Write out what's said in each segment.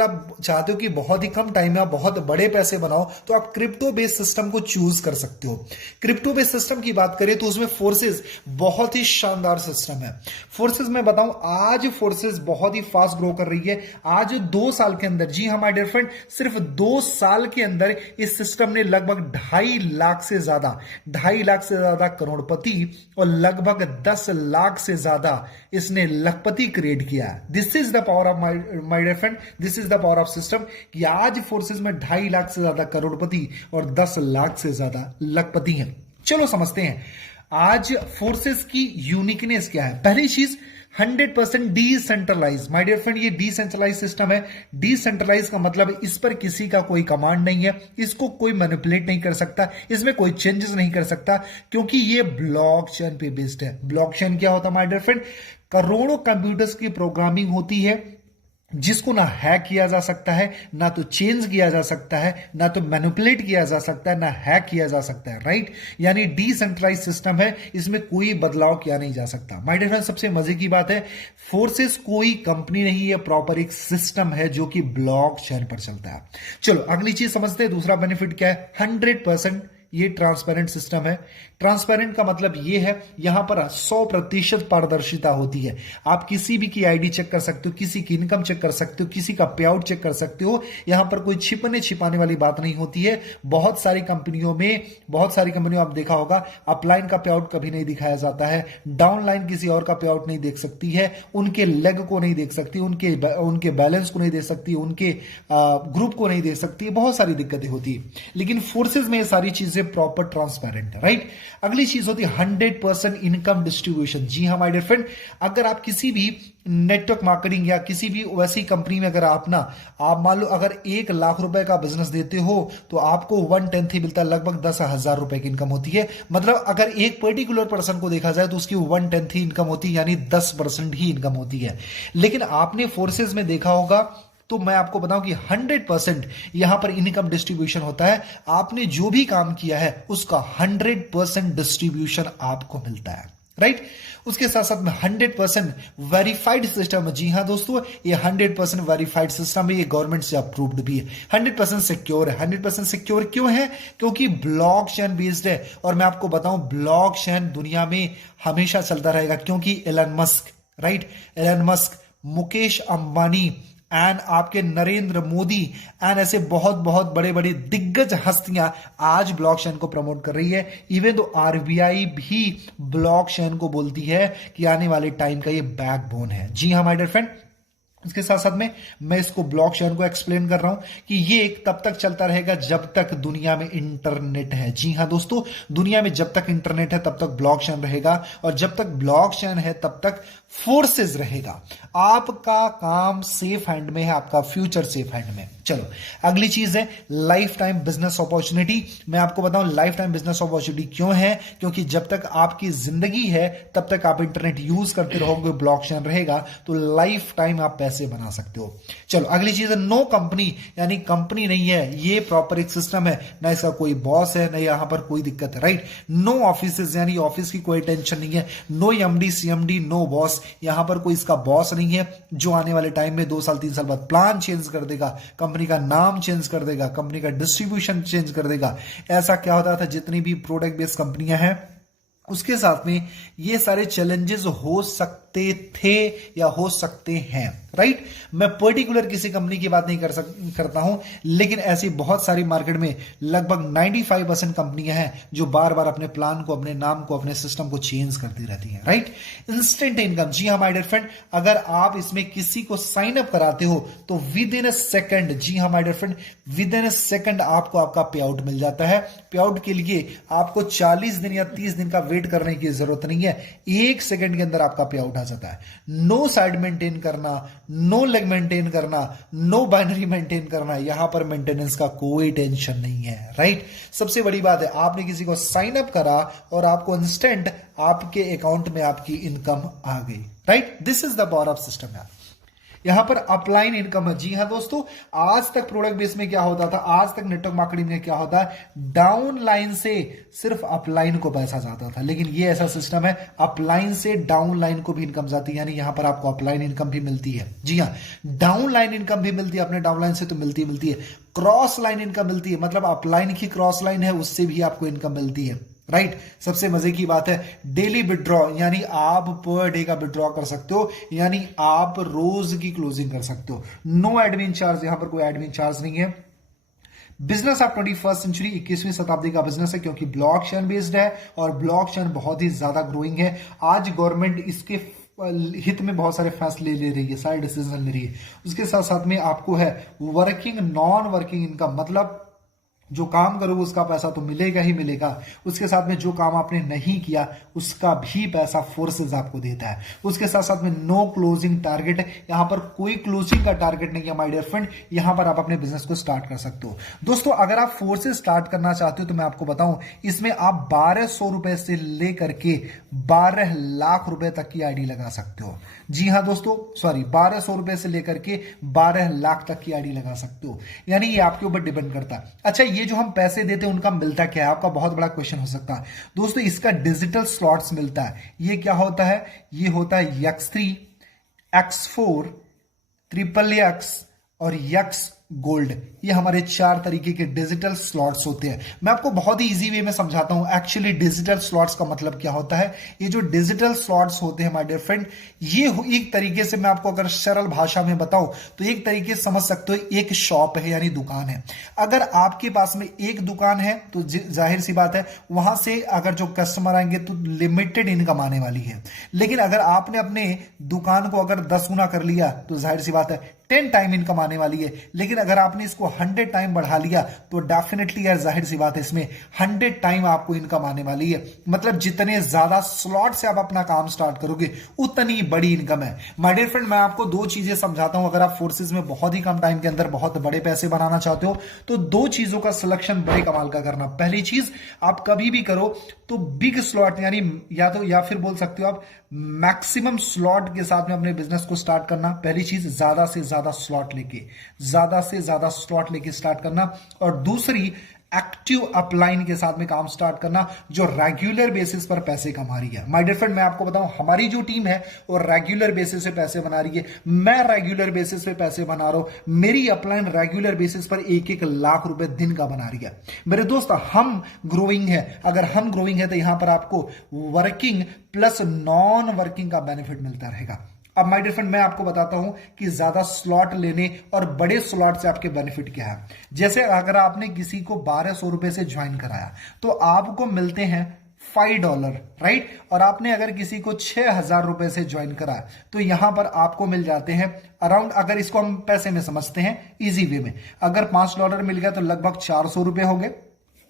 आप चाहते हो कि बहुत ही कम टाइम में आप बहुत बड़े पैसे बनाओ, तो आप क्रिप्टो बेस्ड सिस्टम को चूज कर सकते हो। क्रिप्टो बेस्ड सिस्टम की बात करें तो उसमें फोर्सेस बहुत ही शानदार सिस्टम है। फोर्सेस मैं बताऊं, आज फोर्सेस बहुत ही फास्ट ग्रो कर रही है। आज 2 साल के अंदर, जी हाँ माय डियर फ्रेंड, सिर्फ 2 साल के अंदर इस सिस्टम ने लगभग 2.5 लाख से ज्यादा करोड़पति और लगभग 10 लाख से ज्यादा इसने लखपति क्रिएट किया है। This is the power of my dear friend, this is the power of system कि आज फोर्सेस में 2.5 लाख से ज्यादा करोड़पति और 10 लाख से ज्यादा लखपति हैं। चलो समझते हैं आज फोर्सेस की यूनिकनेस क्या है। पहली चीज, 100% डिसेंट्रलाइज। माय डियर फ्रेंड, ये डिसेंट्रलाइज सिस्टम है। डिसेंट्रलाइज का मतलब इस पर किसी का कोई कमांड नहीं है, इसको कोई मैनिपुलेट नहीं कर सकता, इसमें कोई चेंजेस नहीं कर सकता, क्योंकि ये ब्लॉकचेन पे बेस्ड है। ब्लॉकचेन क्या होता है माय डियर फ्रेंड? करोड़ों कंप्यूटर्स की प्रोग्रामिंग होती है जिसको ना हैक किया जा सकता है, ना तो चेंज किया जा सकता है, ना तो मैनिपुलेट किया जा सकता है, ना हैक किया जा सकता है। राइट, यानी डिसेंट्रलाइज सिस्टम है, इसमें कोई बदलाव किया नहीं जा सकता। माय डियर फ्रेंड, सबसे मजे की बात है, फोर्सेस कोई कंपनी नहीं है, प्रॉपर एक सिस्टम है जो कि ब्लॉकचेन पर चलता है। चलो अगली चीज समझते हैं, दूसरा बेनिफिट क्या है। 100% ये ट्रांसपेरेंट सिस्टम है। ट्रांसपेरेंट का मतलब ये है यहां पर 100% पारदर्शिता होती है। आप किसी भी की आईडी चेक कर सकते हो, किसी की इनकम चेक कर सकते हो, किसी का पे आउट चेक कर सकते हो। यहां पर कोई छिपाने वाली बात नहीं होती है। बहुत सारी कंपनियों आप देखा होगा, अपलाइन का पे आउट कभी नहीं दिखाया जाता है, डाउनलाइन किसी और का पे आउट नहीं देख सकती है, उनके लेग को नहीं देख सकती, उनके बैलेंस को नहीं देख सकती, उनके ग्रुप को नहीं देख सकती, बहुत सारी दिक्कतें होती है। लेकिन फोर्सेज में ये सारी चीजें प्रॉपर ट्रांसपेरेंट है। राइट, अगली चीज होती है 100% इनकम डिस्ट्रीब्यूशन। जी हाँ माय डियर फ्रेंड, अगर आप किसी भी नेटवर्क मार्केटिंग या किसी भी वैसी कंपनी में अगर आप मान लो अगर 1 लाख रुपए का बिजनेस देते हो तो आपको 1/10 ही मिलता है, लगभग 10,000 रुपए की इनकम होती है। मतलब अगर एक पर्टिकुलर पर्सन को देखा जाए तो उसकी 1/10 ही इनकम होती है, यानी 10% ही इनकम होती है। लेकिन आपने फोर्सेज में देखा होगा, तो मैं आपको बताऊं कि 100% यहां पर इनकम डिस्ट्रीब्यूशन होता है। आपने जो भी काम किया है उसका 100% डिस्ट्रीब्यूशन आपको मिलता है। राइट, उसके साथ साथ में 100% वेरीफाइड सिस्टम है। जी हां दोस्तों, ये 100% वेरीफाइड सिस्टम है, ये गवर्नमेंट से अप्रूव्ड भी है। 100% सिक्योर है। 100% सिक्योर क्यों है? क्योंकि ब्लॉकचेन बेस्ड है। और मैं आपको बताऊं, ब्लॉकचेन दुनिया में हमेशा चलता रहेगा, क्योंकि Elon Musk, Mukesh Ambani and आपके नरेंद्र मोदी एंड ऐसे बहुत बहुत बड़े बड़े दिग्गज हस्तियां आज ब्लॉकचेन को प्रमोट कर रही है। इवन तो आरबीआई भी ब्लॉकचेन को बोलती है कि आने वाले टाइम का ये बैकबोन है। जी हाँ माय डियर फ्रेंड, इसके साथ साथ में मैं इसको ब्लॉकचेन को एक्सप्लेन कर रहा हूं कि ये तब तक चलता रहेगा जब तक दुनिया में इंटरनेट है। जी हां दोस्तों, दुनिया में जब तक इंटरनेट है तब तक ब्लॉकचेन रहेगा, और जब तक ब्लॉकचेन है तब तक फोर्सेस रहेगा। आपका काम सेफ हैंड में है, आपका फ्यूचर सेफ हैंड में। चलो अगली चीज है लाइफ टाइम बिजनेस अपॉर्चुनिटी। मैं आपको बताऊं लाइफ टाइम बिजनेस अपॉर्चुनिटी क्यों है, क्योंकि जब तक आपकी जिंदगी है तब तक आप इंटरनेट यूज करते रहोगे, ब्लॉकचेन रहेगा, तो लाइफ टाइम आप पैसे बना सकते हो। चलो अगली चीज है नो कंपनी, यानी कंपनी नहीं है, ये प्रॉपर एक सिस्टम है, ना इसका कोई बॉस है, ना यहां पर कोई दिक्कत है। राइट, नो ऑफिस, यानी ऑफिस की कोई टेंशन नहीं है, no MD CMD, no boss. यहां पर कोई इसका बॉस नहीं है जो आने वाले टाइम में 2 साल 3 साल बाद प्लान चेंज कर देगा, कंपनी का नाम चेंज कर देगा, कंपनी का डिस्ट्रीब्यूशन चेंज कर देगा। ऐसा क्या होता था, जितनी भी प्रोडक्ट बेस्ड कंपनियां हैं उसके साथ में ये सारे चैलेंजेस हो सकते थे या हो सकते हैं। राइट, मैं पर्टिकुलर किसी कंपनी की बात नहीं करता हूं, लेकिन ऐसी बहुत सारी मार्केट में लगभग 95% कंपनियां हैं जो बार बार अपने प्लान को, अपने नाम को, अपने सिस्टम को चेंज करती रहती हैं। Right, instant income. जी हाँ माय डियर फ्रेंड, अगर आप इसमें किसी को साइन अप कराते हो तो विद इन अ सेकंड, जी हाँ my dear friend, within a second आपको आपका पे आउट मिल जाता है। पे आउट के लिए आपको 40 दिन या 30 दिन का वेट करने की जरूरत नहीं है, 1 सेकंड के अंदर आपका पे आउट आ जाता है। नो साइड मेंटेन करना, नो लेग मेंटेन करना, नो बाइनरी मेंटेन करना, यहां पर मेंटेनेंस का कोई टेंशन नहीं है। राइट, सबसे बड़ी बात है आपने किसी को साइन अप करा और आपको इंस्टेंट आपके अकाउंट में आपकी इनकम आ गई। Right, this is the power of system यार। यहां पर अपलाइन इनकम है। जी हाँ दोस्तों, आज तक प्रोडक्ट बेस में क्या होता था, आज तक नेटवर्क मार्केटिंग में क्या होता है, डाउन लाइन से सिर्फ अपलाइन को पैसा जाता था, लेकिन ये ऐसा सिस्टम है अपलाइन से डाउन लाइन को भी इनकम जाती है, यानी यहां पर आपको अपलाइन इनकम भी मिलती है। जी हाँ, डाउन लाइन इनकम भी मिलती है, अपने डाउन लाइन से तो मिलती है, क्रॉस लाइन इनकम मिलती है, मतलब अपलाइन की क्रॉस लाइन है उससे भी आपको इनकम मिलती है, राइट। सबसे मजे की बात है, डेली विड्रॉ, यानी आप पर डे का विड्रॉ कर सकते हो, यानी आप रोज की क्लोजिंग कर सकते हो। नो एडमिन चार्ज, यहां पर कोई एडमिन चार्ज नहीं है। बिजनेस ऑफ 21st सेंचुरी, 21वीं शताब्दी का बिजनेस है, क्योंकि ब्लॉकचेन बेस्ड है और ब्लॉकचेन बहुत ही ज्यादा ग्रोइंग है। आज गवर्नमेंट इसके हित में बहुत सारे फैसले ले रही है, सारे डिसीजन ले रही है। उसके साथ साथ में आपको है वर्किंग नॉन वर्किंग इनकम, मतलब जो काम करोगे उसका पैसा तो मिलेगा ही मिलेगा, उसके साथ में जो काम आपने नहीं किया उसका भी पैसा फोर्सेस आपको देता है। उसके साथ साथ में नो क्लोजिंग टारगेट है, यहां पर कोई क्लोजिंग का टारगेट नहीं है माय डियर फ्रेंड, यहां पर आप अपने बिजनेस को स्टार्ट कर सकते हो। दोस्तों अगर आप फोर्सेस स्टार्ट करना चाहते हो तो मैं आपको बताऊं, इसमें आप 1200 रुपए से लेकर के 12 लाख रुपए तक की आईडी लगा सकते हो। जी हां दोस्तों, सॉरी, 1200 रुपए से लेकर के 12 लाख तक की आईडी लगा सकते हो, यानी ये आपके ऊपर डिपेंड करता है। अच्छा, ये जो हम पैसे देते हैं उनका मिलता क्या है, आपका बहुत बड़ा क्वेश्चन हो सकता है। दोस्तों इसका डिजिटल स्लॉट्स मिलता है। ये क्या होता है, ये होता है X3, X4, XXX और X गोल्ड। ये हमारे 4 तरीके के डिजिटल स्लॉट्स होते हैं। मैं आपको बहुत ही इजी वे में समझाता हूं एक्चुअली डिजिटल स्लॉट्स का मतलब क्या होता है। ये जो डिजिटल स्लॉट्स होते हैं माय डियर फ्रेंड, ये एक तरीके से मैं आपको अगर सरल भाषा में बताऊं तो एक तरीके से समझ सकते हो, एक शॉप है यानी दुकान है। अगर आपके पास में एक दुकान है तो जाहिर सी बात है वहां से अगर जो कस्टमर आएंगे तो लिमिटेड इनकम आने वाली है। लेकिन अगर आपने अपने दुकान को अगर 10 गुना कर लिया तो जाहिर सी बात है 10 टाइम इनकम आने वाली है। लेकिन अगर आपने इसको 100 टाइम बढ़ा लिया तो डेफिनेटली यार जाहिर सी बात है इसमें 100 टाइम आपको इनकम आने वाली है। मतलब जितने ज्यादा स्लॉट से आप अपना काम स्टार्ट करोगे उतनी बड़ी इनकम है। माय डियर फ्रेंड, मैं आपको 2 चीजें समझाता हूं। अगर आप फोर्सेस में बहुत ही कम टाइम के अंदर बहुत बड़े पैसे बनाना चाहते हो तो 2 चीजों का सिलेक्शन बड़े कमाल का करना। पहली चीज, आप कभी भी करो तो बिग स्लॉट, यानी या फिर बोल सकते हो आप मैक्सिमम स्लॉट के साथ में अपने बिजनेस को स्टार्ट करना। पहली चीज, ज्यादा से ज्यादा स्लॉट लेके स्टार्ट करना। और दूसरी, एक्टिव अपलाइन के साथ में काम स्टार्ट करना जो रेगुलर बेसिस पर पैसे कमा रही है। माय डियर फ्रेंड, मैं आपको बताऊं हमारी जो टीम है वो रेगुलर बेसिस पे पैसे बना रही है। मैं रेगुलर बेसिस पे पैसे बना रहा हूं, मेरी अपलाइन रेगुलर बेसिस पर 1-1 लाख रुपए दिन का बना रही है। मेरे दोस्त, हम ग्रोइंग है। अगर हम ग्रोइंग है तो यहां पर आपको वर्किंग प्लस नॉन वर्किंग का बेनिफिट मिलता रहेगा। अब माय डियर फ्रेंड, मैं आपको बताता हूं कि ज्यादा स्लॉट लेने और बड़े स्लॉट से आपके बेनिफिट क्या है। जैसे अगर आपने किसी को 1200 रुपए से ज्वाइन कराया तो आपको मिलते हैं $5, राइट। और आपने अगर किसी को 6000 रुपए से ज्वाइन कराया तो यहां पर आपको मिल जाते हैं अराउंड, अगर इसको हम पैसे में समझते हैं इजी वे में, अगर $5 मिल गया तो लगभग 400 रुपए हो गए,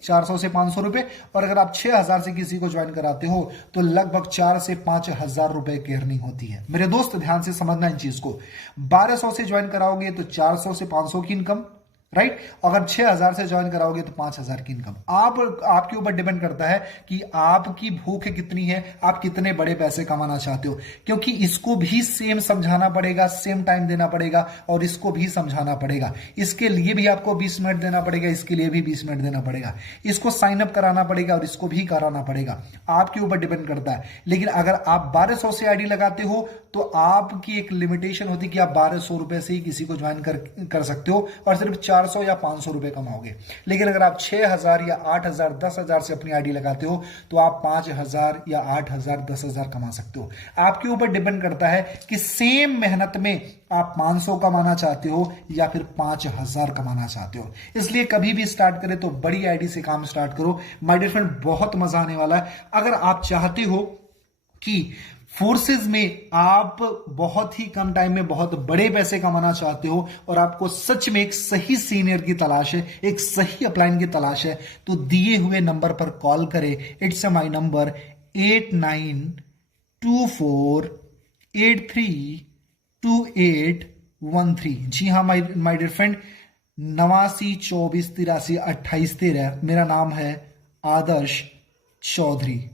400 से 500 रुपए। और अगर आप 6000 से किसी को ज्वाइन कराते हो तो लगभग 4 से 5000 रुपए की अर्निंग होती है। मेरे दोस्त ध्यान से समझना इन चीज को, 1200 से ज्वाइन कराओगे तो 400 से 500 की इनकम, राइट। अगर 6000 से ज्वाइन कराओगे तो 5000 की इनकम। आपके ऊपर डिपेंड करता है कि आपकी भूख कितनी है, आप कितने बड़े पैसे कमाना चाहते हो, क्योंकि इसको भी सेम समझाना पड़ेगा, सेम टाइम देना पड़ेगा और इसको भी समझाना पड़ेगा। इसके लिए भी आपको 20 मिनट देना पड़ेगा, इसके लिए भी 20 मिनट देना पड़ेगा, इसको साइन अप कराना पड़ेगा और इसको भी कराना पड़ेगा। आपके ऊपर डिपेंड करता है। लेकिन अगर आप 1200 से आईडी लगाते हो तो आपकी एक लिमिटेशन होती है कि आप 1200 रुपए से ही किसी को ज्वाइन कर सकते हो और सिर्फ 400 या 500 रुपए कमाओगे। लेकिन अगर आप 6000 या 8000 10,000 से अपनी आईडी लगाते हो तो आप 5000 या 8000 10,000 कमा सकते हो। आपके ऊपर डिपेंड करता है कि सेम मेहनत में आप 500 कमाना चाहते हो या फिर 5000 कमाना चाहते हो। इसलिए कभी भी स्टार्ट करें तो बड़ी आईडी से काम स्टार्ट करो। माय डियर फ्रेंड, बहुत मजा आने वाला है। अगर आप चाहते हो कि फोर्सेज में आप बहुत ही कम टाइम में बहुत बड़े पैसे कमाना चाहते हो और आपको सच में एक सही सीनियर की तलाश है, एक सही अपलाइन की तलाश है, तो दिए हुए नंबर पर कॉल करें। It's my number 8924832813। जी हाँ माय डियर फ्रेंड, 8924832813। मेरा नाम है आदर्श चौधरी।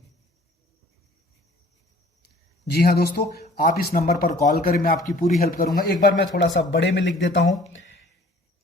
जी हाँ दोस्तों, आप इस नंबर पर कॉल करें, मैं आपकी पूरी हेल्प करूंगा। एक बार मैं थोड़ा सा बड़े में लिख देता हूं,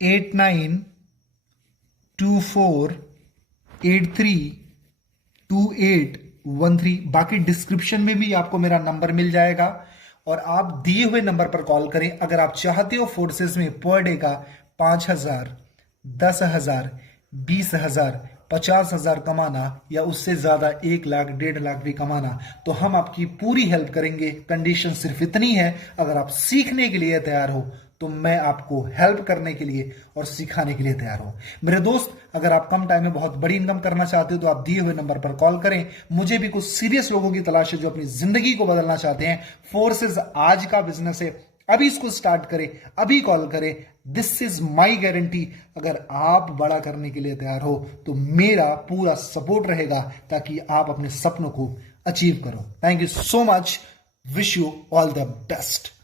8924832813। बाकी डिस्क्रिप्शन में भी आपको मेरा नंबर मिल जाएगा और आप दिए हुए नंबर पर कॉल करें अगर आप चाहते हो फोर्सेस में पर डे का 5,000, 10,000, 20,000, 50,000 कमाना या उससे ज्यादा 1 लाख, 1.5 लाख भी कमाना, तो हम आपकी पूरी हेल्प करेंगे। कंडीशन सिर्फ इतनी है, अगर आप सीखने के लिए तैयार हो तो मैं आपको हेल्प करने के लिए और सिखाने के लिए तैयार हूं। मेरे दोस्त, अगर आप कम टाइम में बहुत बड़ी इनकम करना चाहते हो तो आप दिए हुए नंबर पर कॉल करें। मुझे भी कुछ सीरियस लोगों की तलाश है जो अपनी जिंदगी को बदलना चाहते हैं। फोर्सेस आज का बिजनेस है, अभी इसको स्टार्ट करें, अभी कॉल करें। This is my guarantee. अगर आप बड़ा करने के लिए तैयार हो तो मेरा पूरा सपोर्ट रहेगा ताकि आप अपने सपनों को अचीव करो। Thank you so much. Wish you all the best.